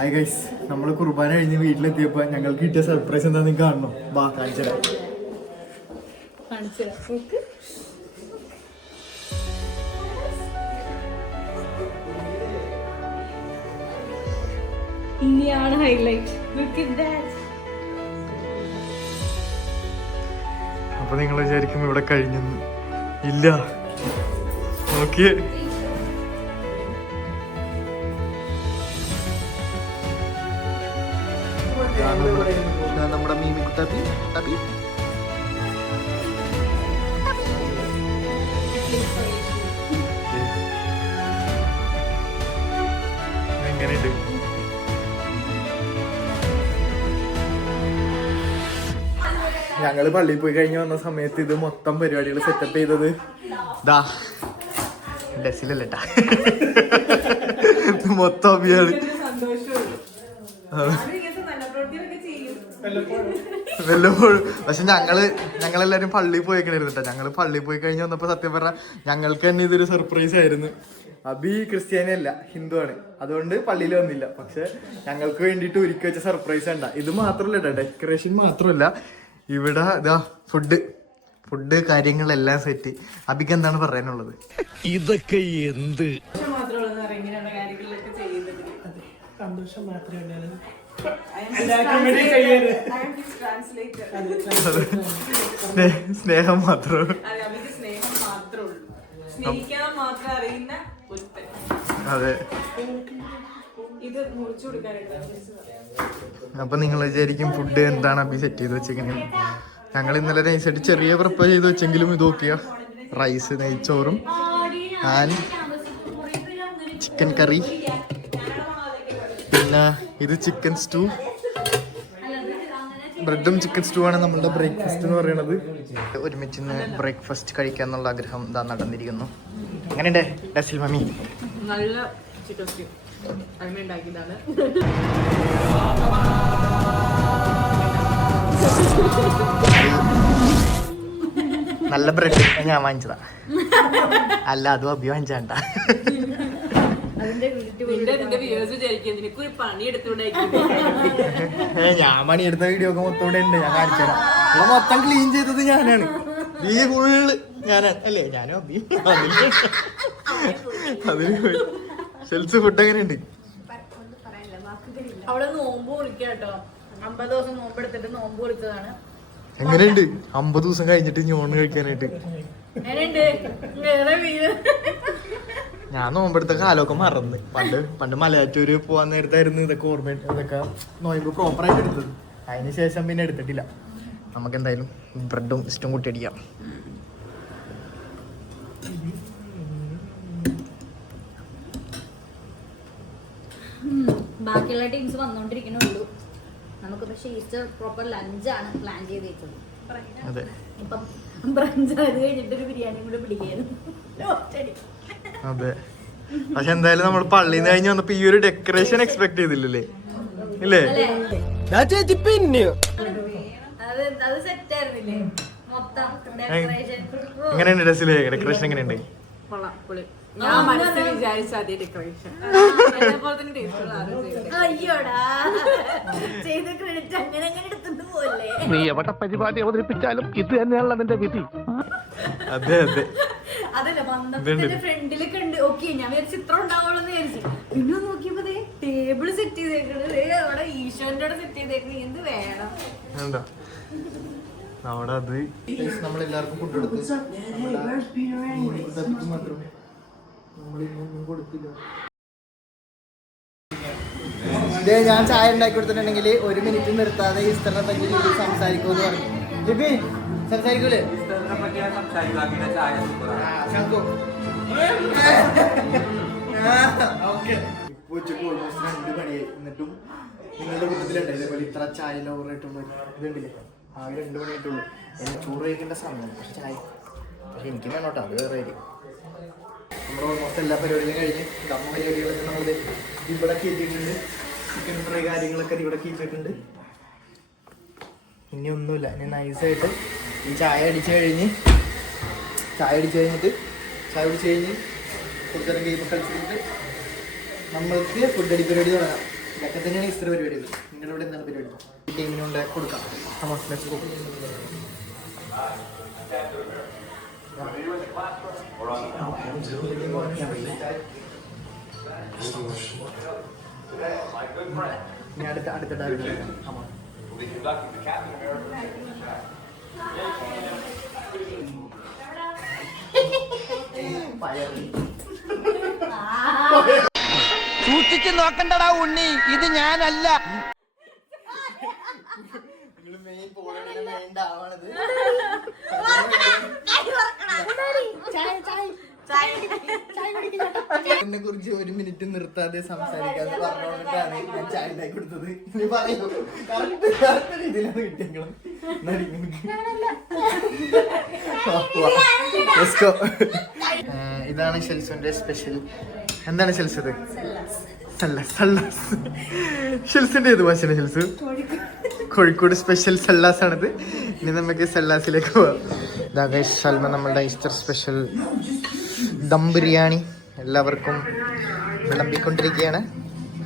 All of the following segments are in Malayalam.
ഹായ് ഗൈസ്, നമ്മൾ കുർബാന കഴിഞ്ഞ് വീട്ടിലെത്തിയപ്പോൾ ഞങ്ങൾക്ക് കിട്ടിയ സർപ്രൈസ് എന്താണെന്ന് കാണണം. ബാ കാണിച്ചത് ഇനിയാണ് ഹൈലൈറ്റ്. അപ്പൊ നിങ്ങൾ വിചാരിക്കും ഇവിടെ കഴിഞ്ഞെന്ന്. ഇല്ല, നോക്കിയേ. നമ്മുടെ മീമി കുട്ടാപ്പി കുട്ടാപ്പി എങ്ങനെയുണ്ട്? ഞങ്ങള് പള്ളിയിൽ പോയി കഴിഞ്ഞ് വന്ന സമയത്ത് ഇത് മൊത്തം പരിപാടികൾ സെറ്റപ്പ് ചെയ്തത് ഡസിലല്ലേട്ടാ, മൊത്തം അഭിയാണ്. വല്ലപ്പോഴും. പക്ഷെ ഞങ്ങളെല്ലാരും പള്ളിയിൽ പോയിക്കണായിരുന്നു കേട്ടോ. ഞങ്ങള് പള്ളിയിൽ പോയി കഴിഞ്ഞ് വന്നപ്പോ സത്യം പറഞ്ഞാൽ ഞങ്ങൾക്ക് തന്നെ ഇതൊരു സർപ്രൈസ് ആയിരുന്നു. അബി ക്രിസ്ത്യാനി അല്ല, ഹിന്ദു ആണ്. അതുകൊണ്ട് പള്ളിയിൽ വന്നില്ല. പക്ഷെ ഞങ്ങൾക്ക് വേണ്ടിയിട്ട് ഒരുക്കി വെച്ച സർപ്രൈസ് ഉണ്ട്. ഇത് മാത്രമല്ല കേട്ടോ, ഡെക്കറേഷൻ മാത്രമല്ല, ഇവിടെ ഇതാ ഫുഡ് കാര്യങ്ങളെല്ലാം സെറ്റ്. അബിക്ക് എന്താണ് പറയാനുള്ളത്? ഇതൊക്കെ എന്ത് സന്തോഷം മാത്രമേ സ്നേഹം മാത്രം. അതെ. അപ്പൊ നിങ്ങൾ വിചാരിക്കും ഫുഡ് എന്താണ് അബി സെറ്റ് ചെയ്ത് വെച്ചെങ്ങനെയാണ്. ഞങ്ങൾ ഇന്നലെ നൈസായിട്ട് ചെറിയ പ്രിപ്പയർ ചെയ്ത് വെച്ചെങ്കിലും ഇത് നോക്കിയ റൈസ്, നെയ്ച്ചോറും ആൻഡ് ചിക്കൻ കറി, പിന്നെ ഇത് ചിക്കൻ സ്റ്റൂ, ബ്രെഡും ചിക്കൻ സ്റ്റൂ ആണ് നമ്മളുടെ ബ്രേക്ക്ഫാസ്റ്റ് എന്ന് പറയുന്നത്. ഒരുമിച്ച് ബ്രേക്ക്ഫാസ്റ്റ് കഴിക്കാൻ എന്നുള്ള ആഗ്രഹം ഇതാ നടന്നിരിക്കുന്നു. എങ്ങനെയുണ്ട് ഡസിൽ മമ്മി? നല്ല ചിക്കൻ സ്റ്റൂ ഉണ്ടാക്കിയതാണ്. നല്ല ബ്രെഡ് ഞാൻ വാങ്ങിച്ചതാ, അല്ല അതും അഭി വാങ്ങിച്ചാണ്ട. ഞാൻ പണിയെടുത്ത വീഡിയോ ഒക്കെ മൊത്തം ഇവിടെ ഉണ്ട്, ഞാൻ കാണിച്ചത്. മൊത്തം ക്ലീൻ ചെയ്തത് ഞാനാണ്, ഈ ഫുള്ള് ഞാനാണ് അല്ലേ? ഞാനും അഭി അതിന് സെൽസ് ഫുഡ് എങ്ങനെയുണ്ട്? അവിടെ നോമ്പ് കുറിക്കാട്ടോ, 50 ദിവസം നോമ്പ് എടുത്തിട്ട് നോമ്പ് കുറിച്ചതാണ്. എങ്ങനെയുണ്ട് 50 ദിവസം കഴിഞ്ഞിട്ട് ഞോണ് കഴിക്കാനായിട്ട്? ഞാൻ നോമ്പെടുത്ത കാലമൊക്കെ മറന്ന്. പണ്ട് മലയാറ്റൂര് പോവാൻ നേരത്തായിരുന്നു ഇതൊക്കെ ഓർമ്മ, ഇതൊക്കെ നോയമ്പ് പ്രോപ്പറായിട്ട് എടുത്തത്. അതിന് ശേഷം പിന്നെ എടുത്തിട്ടില്ല. നമുക്ക് എന്തായാലും ബ്രെഡും ഇഷ്ടം കൂട്ടി അടിക്കാം. ബാക്കിയുള്ള ടീംസ് വന്നോണ്ടിരിക്കണുള്ളൂ. നമുക്ക് പക്ഷേ ഈസ്റ്റർ പ്രോപ്പർ ലഞ്ചാണ് പ്ലാൻ ചെയ്ത് വെച്ചത്. അതെ, ഇപ്പം ബ്രഞ്ച് അത് കഴിഞ്ഞിട്ടൊരു ബിരിയാണി കൂടെ പിടിക്കായിരുന്നു. അതെ. പക്ഷെ എന്തായാലും നമ്മൾ പള്ളിയിൽ നിന്ന് കഴിഞ്ഞ് വന്നപ്പോ ഈ ഒരു ഡെക്കറേഷൻ എക്സ്പെക്ട് ചെയ്തില്ലല്ലേ? ഇല്ലേ? അത് സെറ്റ് ആയിരുന്നില്ലേ മൊത്തം ഡെക്കറേഷൻ? എങ്ങനെയുണ്ട് ഡ്രസ്സിലെ ഡെക്കറേഷൻ? എങ്ങനെയുണ്ട്? ഞാൻ മനസ്സിൽ വിചാരിച്ച അതേ ഡെക്കറേഷൻ. അയ്യോടാ, ചെയ്ത ക്രെഡിറ്റ് അങ്ങനെ എടുത്തിട്ട് പോലെ. നീ എവിടെ പരിപാടി അവതരിപ്പിച്ചാലും ഇത് തന്നെയാണല്ലോ നിന്റെ വിധി. അതെ അതെ. അതല്ല, വന്നപ്പോ ഫ്രണ്ടിലൊക്കെ ഉണ്ട്. ഓക്കെ, ഞാൻ വിചാരിച്ചു ചിത്രം ഉണ്ടാവുള്ളൂ എന്ന് വിചാരിച്ചു. പിന്നെ നോക്കിയപ്പോ ടേബിള് സെറ്റ് ചെയ്തേക്കണത്, അവിടെ ഈശോന്റെ സെറ്റ് ചെയ്തേക്കണ. എന്ത് വേണം അവിടെ? അത് നമ്മളെല്ലാവർക്കും ഫുഡ് എടുത്ത് മാത്രം നമ്മളിന്നൊന്നും കൊടുത്തില്ല. ഞാൻ ചായ ഉണ്ടാക്കി കൊടുത്തിട്ടുണ്ടെങ്കിൽ 1 മിനിറ്റ് നിർത്താതെ ഈസ്റ്ററിനെ പറ്റി സംസാരിക്കുമെന്ന് പറഞ്ഞു. ലിപി സംസാരിക്കൂലേ? ഇപ്പൊ ഉച്ചക്ക് ഓൾമോസ്റ്റ് 2 മണിയായി. എന്നിട്ടും നിങ്ങളുടെ കൂട്ടത്തിലുണ്ട് ഇതേപോലെ ഇത്ര ചായ ലോറായിട്ടുള്ള ഇതുണ്ടല്ലേ? ആകെ 2 മണിയായിട്ടുള്ളൂ. എന്നെ ചോറ് കഴിക്കേണ്ട സമയമാണ്. പക്ഷെ ചായ എനിക്ക് വേണോട്ടോ, അത് വേറെ ആയിരിക്കും. നമ്മുടെ ഓൾമോസ്റ്റ് എല്ലാ പരിപാടികളും കഴിഞ്ഞ് ദം പരിപാടികളൊക്കെ നമ്മൾ ഇവിടെ കയറ്റിയിട്ടുണ്ട്. ചിക്കൻ ഫ്രൈ കാര്യങ്ങളൊക്കെ ഇവിടെ കയറ്റിയിട്ടുണ്ട്. ഇനി ഒന്നുമില്ല, ഇനി നൈസായിട്ട് ഈ ചായ അടിച്ച് കഴിഞ്ഞിട്ട് ചായ കുടിച്ച് കഴിഞ്ഞ് കുറച്ചേരം ഗെയിം കളിച്ചിട്ട് നമ്മൾക്ക് ഫുഡ് അടി പരിപാടി തുടങ്ങാം. ഇതൊക്കെ തന്നെയാണ് ഇത്ര പരിപാടികൾ. നിങ്ങളുടെ ഇവിടെ എന്താണ് പരിപാടി? ഈ ടീമിനുണ്ട് കൊടുക്കാം. അടുത്ത സൂക്ഷിച്ച് നോക്കണ്ടടാ ഉണ്ണി, ഇത് ഞാനല്ല. എന്നെ കുറിച്ച് 1 മിനിറ്റ് നിർത്താതെ സംസാരിക്കാതെ പറഞ്ഞുകൊണ്ടിട്ടാണ് ഞാൻ ചായ ഉണ്ടാക്കി കൊടുത്തത്. നീ പറയൂ, കറക്റ്റ് രീതിയിലാണ് കിട്ടിയെങ്കിലും. ഇതാണ് ഷെൽസുന്റെ സ്പെഷ്യൽ. എന്താണ് ഷെൽസ്? ഇത് ഷെൽസിന്റെ ഏത് ഭാഷയാണ് ഷെൽസ്? കോഴിക്കോട് സ്പെഷ്യൽ സല്ലാസ് ആണിത്. ഇനി നമുക്ക് സല്ലാസിലേക്ക് പോവാം. സൽമ നമ്മളുടെ ഈസ്റ്റർ സ്പെഷ്യൽ ദം ബിരിയാണി എല്ലാവർക്കും വിളമ്പിക്കൊണ്ടിരിക്കുകയാണ്.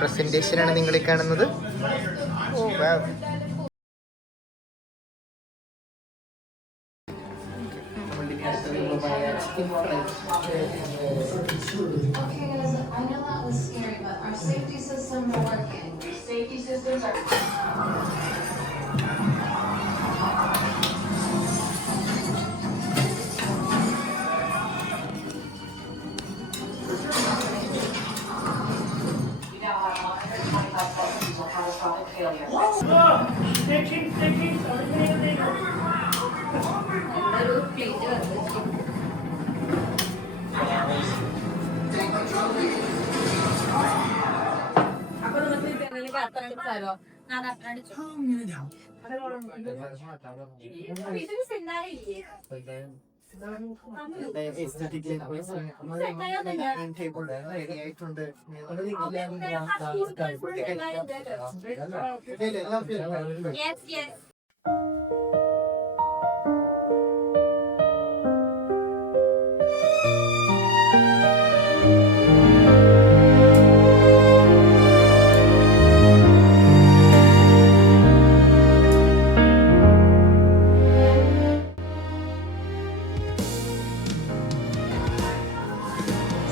പ്രസന്റേഷനാണ് നിങ്ങൾ ഈ കാണുന്നത്. അപ്പൊ നമുക്ക് കത്തടിച്ചാലോ?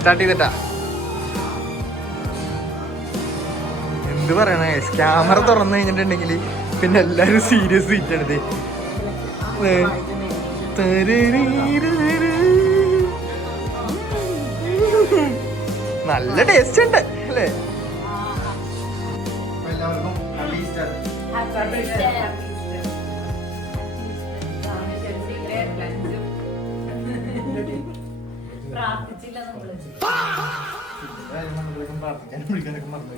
സ്റ്റാർട്ട് ചെയ്തിട്ടാ എന്ത് പറയണേ? ക്യാമറ തുറന്നു കഴിഞ്ഞിട്ടുണ്ടെങ്കിൽ പിന്നെ എല്ലാരും സീരിയസ് സീറ്റാണിത്. നല്ല ടേസ്റ്റ് ഉണ്ട് അല്ലേ? എല്ലാവർക്കും പ്രാർത്ഥിച്ചില്ല നമ്മള്. പ്രാർത്ഥിക്കാനും വിളിക്കാനൊക്കെ മറന്നു.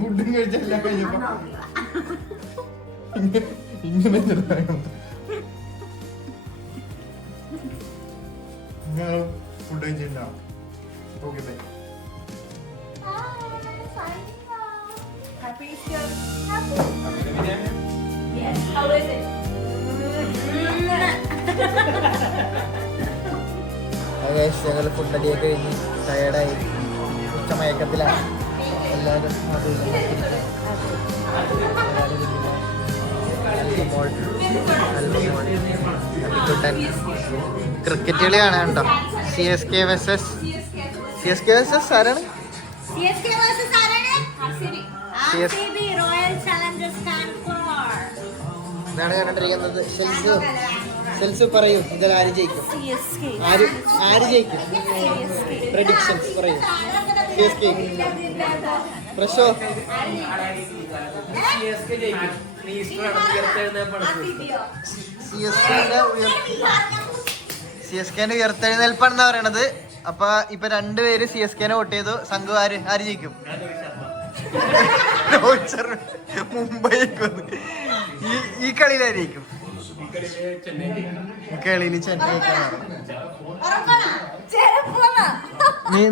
ഫുഡും കഴിച്ചെല്ലാം കഴിഞ്ഞപ്പോ ഇങ്ങനെ ഫുഡ് കഴിച്ചിട്ടുണ്ടാവും. Okay bye. Happy Easter. Yes, how is it? ഞങ്ങൾ ഫുഡടിയൊക്കെ കഴിഞ്ഞ് ടയർഡായി ഉച്ചമയക്കത്തിലാണ് എല്ലാവരും. ക്രിക്കറ്റ് കളിയാണ് കേട്ടോ. CSK വേഴ്സസ് ആരാണ്? ഇതാണ് കണ്ടിരിക്കുന്നത്. സെൽസ് പറയൂ, ഇതിൽ ആര് ജയിക്കും? ആര് ജയിക്കും? പ്രഡിക്ഷൻസ് പറയൂ. CSK പ്രശോ CSKന്റെ ഉയർത്തെഴുന്നേൽപ്പാണെന്നാ പറയണത്. അപ്പൊ ഇപ്പൊ 2 പേര് CSKനെ വോട്ട് ചെയ്തു. സംഘു ആര് ജയിക്കും? രോഹിത് ശർമ്മ മുംബൈ ഈ കളിയിലായിരിക്കും. ഈ കളിയിൽ ചെന്നൈ.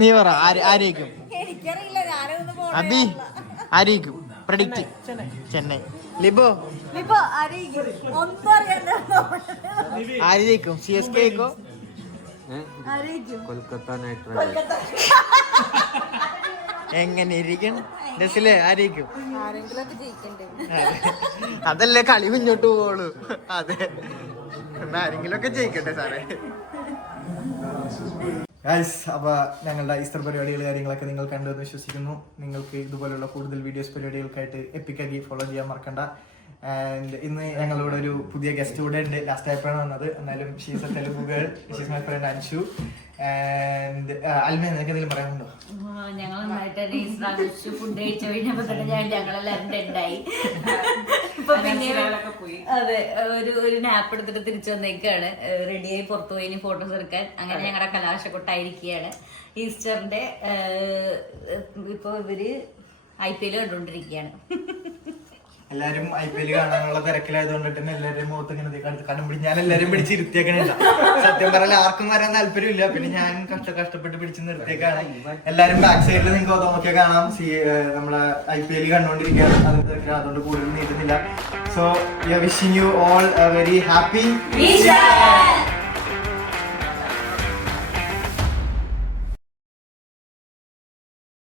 നീ പറ ആരേക്കും? അബി ആരേക്കും? പ്രഡിക്റ്റ്. ചെന്നൈ. ലിബോ ആര് ജയിക്കും? CSK ജയിക്കോ? Kolkata Knight Riders. എങ്ങനെ ഇരിക്കും ഡസിലെ ആയിരിക്കും ആരെങ്കിലൊക്കെ ജയിക്കണ്ടേ? അതല്ലേ കളി മുന്നോട്ട് പോവുള്ളൂ. അതെ, ആരെങ്കിലും ഒക്കെ ജയിക്കട്ടെ സാറേ. അപ്പൊ ഞങ്ങളുടെ ഈസ്റ്റർ പരിപാടികൾ കാര്യങ്ങളൊക്കെ നിങ്ങൾ കണ്ടെന്ന് വിശ്വസിക്കുന്നു. നിങ്ങൾക്ക് ഇതുപോലുള്ള കൂടുതൽ വീഡിയോസ് പരിപാടികൾക്കായിട്ട് എപ്പിക്കാക്കി ഫോളോ ചെയ്യാൻ മറക്കണ്ട. ആൻഡ് ഇന്ന് ഞങ്ങളിവിടെ ഒരു പുതിയ ഗസ്റ്റ് കൂടെ ഉണ്ട്. ലാസ്റ്റ് ആയപ്പോഴാണ് വന്നത്. എന്നാലും she's a Telugu girl, she's my friend Anshu. And Alma, നിനക്ക് എന്തെങ്കിലും പറയാനുണ്ടോ? ഞങ്ങൾ നന്നായിട്ട് ഫുഡ് കഴിച്ചു കഴിഞ്ഞപ്പോ തന്നെ ഞങ്ങളെല്ലാരും ഡെഡായി. ഇപ്പൊ പിന്നെ അതെ, ഒരു നാപ്പ് എടുത്തിട്ട് തിരിച്ചു വന്നേക്കാണ്. റെഡിയായി പുറത്തു പോയി ഇനി ഫോട്ടോസ് എടുക്കാൻ. അങ്ങനെ ഞങ്ങളുടെ കലാശക്കൊട്ടായിരിക്കുകയാണ്. ഈസ്റ്ററിന്റെ ഇപ്പൊ ഇവര് IPL കണ്ടുകൊണ്ടിരിക്കുകയാണ്. എല്ലാരും IPL കാണാനുള്ള തിരക്കിലായതുകൊണ്ട് തന്നെ എല്ലാവരും മുഖത്ത് ഇങ്ങനെ കണ്ടുപിടി ഞാൻ എല്ലാരും പിടിച്ചിരുത്തിയേക്കണില്ല. സത്യം പറഞ്ഞാൽ ആർക്കും വരാൻ താല്പര്യമില്ല. പിന്നെ ഞാൻ കഷ്ടപ്പെട്ട് പിടിച്ച് നിർത്തിയേക്കാണ്. എല്ലാരും ബാക്ക് സൈഡിൽ നിങ്ങൾക്ക് നോക്കിയാൽ കാണാം. നമ്മളെ IPL കണ്ടുകൊണ്ടിരിക്കുകയാണ്. അതുകൊണ്ട് കൂടുതൽ നീട്ടുന്നില്ല. So we are wishing you all a very happy